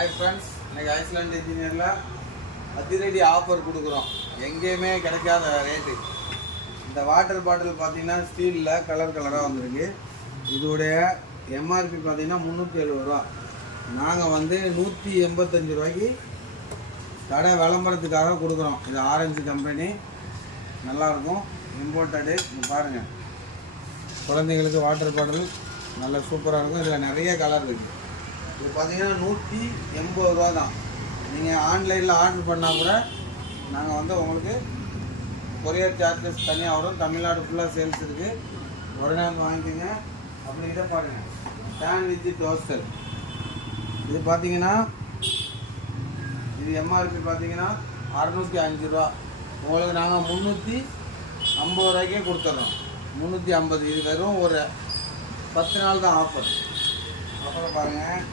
Hi friends, இன்னைக்கு island இன்ஜினியரில் அதிரடி offer கொடுக்குறோம். எங்கேயுமே கிடைக்காத ரேட்டு. இந்த வாட்டர் பாட்டில் பார்த்தீங்கன்னா ஸ்டீலில் கலர் கலராக வந்துருக்கு. இதோடைய எம்ஆர்பி பார்த்தீங்கன்னா 370 ரூபா. நாங்கள் வந்து 185 ரூபாய்க்கு கடை விளம்பரத்துக்காக கொடுக்குறோம். இது ஆரஞ்சு கம்பெனி, நல்லாயிருக்கும், இம்போர்ட்டடு. பாருங்கள், குழந்தைங்களுக்கு வாட்டர் பாட்டில் நல்ல சூப்பராக இருக்கும். இதில் நிறைய கலர் இருக்குது. இது பார்த்தீங்கன்னா 180 ரூபா தான். நீங்கள் ஆன்லைனில் ஆர்டர் பண்ணால் கூட நாங்கள் வந்து உங்களுக்கு கொரியர் சார்ஜஸ் தனியாக வரும். தமிழ்நாடு ஃபுல்லாக சேல்ஸ் இருக்குது. உடனே வந்து வாங்கிக்கோங்க. அப்படி இதை பாருங்கள், சாண்ட்விச் டோஸ்டர். இது பார்த்தீங்கன்னா இது எம்ஆர்பி பார்த்தீங்கன்னா 605 ரூபா. உங்களுக்கு நாங்கள் 350 ரூபாய்க்கே கொடுத்துட்றோம். 350. இது வெறும் ஒரு 10 நாள் தான் ஆஃபர். அப்புறம் பாருங்கள்,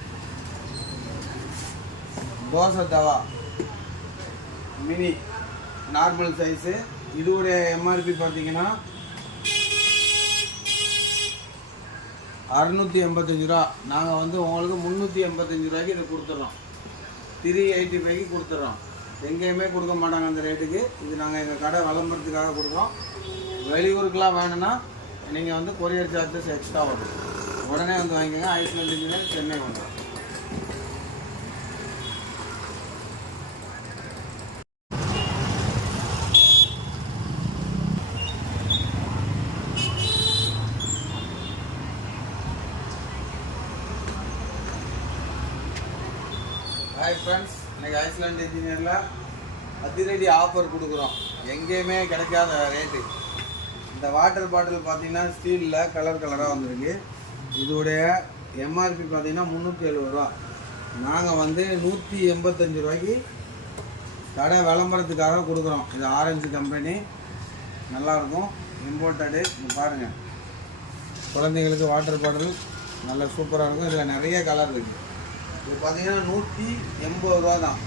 தோசை தவா மினி நார்மல் சைஸு. இதோடைய எம்ஆர்பி பார்த்தீங்கன்னா 685 ரூபா. நாங்கள் வந்து உங்களுக்கு 385 ரூபாய்க்கு இதை கொடுத்துட்றோம். 385க்கு கொடுத்துட்றோம். எங்கேயுமே கொடுக்க மாட்டாங்க அந்த ரேட்டுக்கு. இது நாங்கள் எங்கள் கடை விளம்பரத்துக்காக கொடுக்குறோம். வெளியூருக்கெலாம் வேணும்னா நீங்கள் வந்து கொரியர் சார்ஜஸ் எக்ஸ்ட்ரா வரும். உடனே வந்து வாங்கிக்கோங்க. ஐஸ்லாண்ட் இன்ஜினியர், சென்னை வந்துடும். ஹாய் ஃப்ரெண்ட்ஸ், இன்னைக்கு ஐஸ்லாண்ட் இன்ஜினியரில் அதிரடி ஆஃபர் கொடுக்குறோம். எங்கேயுமே கிடைக்காத ரேட்டு. இந்த வாட்டர் பாட்டில் பார்த்தீங்கன்னா ஸ்டீலில் கலர் கலராக வந்துருக்கு. இதோடைய எம்ஆர்பி பார்த்தீங்கன்னா 370 ரூபா. நாங்கள் வந்து 185 ரூபாய்க்கு கடை விளம்பரத்துக்காக கொடுக்குறோம். இது ஆரஞ்சு கம்பெனி, நல்லாயிருக்கும், இம்போர்ட்டடு. பாருங்கள், குழந்தைங்களுக்கு வாட்டர் பாட்டில் நல்ல சூப்பராக இருக்கும். இதில் நிறைய கலர் இருக்குது. இது பார்த்தீங்கன்னா 180 ரூபா தான்.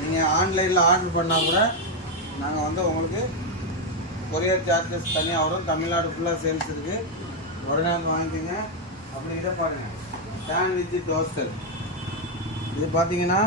நீங்கள் ஆன்லைனில் ஆர்டர் பண்ணால் கூட நாங்கள் வந்து உங்களுக்கு கொரியர் சார்ஜஸ் தனியாக வரும். தமிழ்நாடு ஃபுல்லாக சேல்ஸ் இருக்குது. உடனே வந்து வாங்கிக்கோங்க. அப்படி இதை பாருங்கள், சாண்ட்விச் டோஸ்டர். இது பார்த்தீங்கன்னா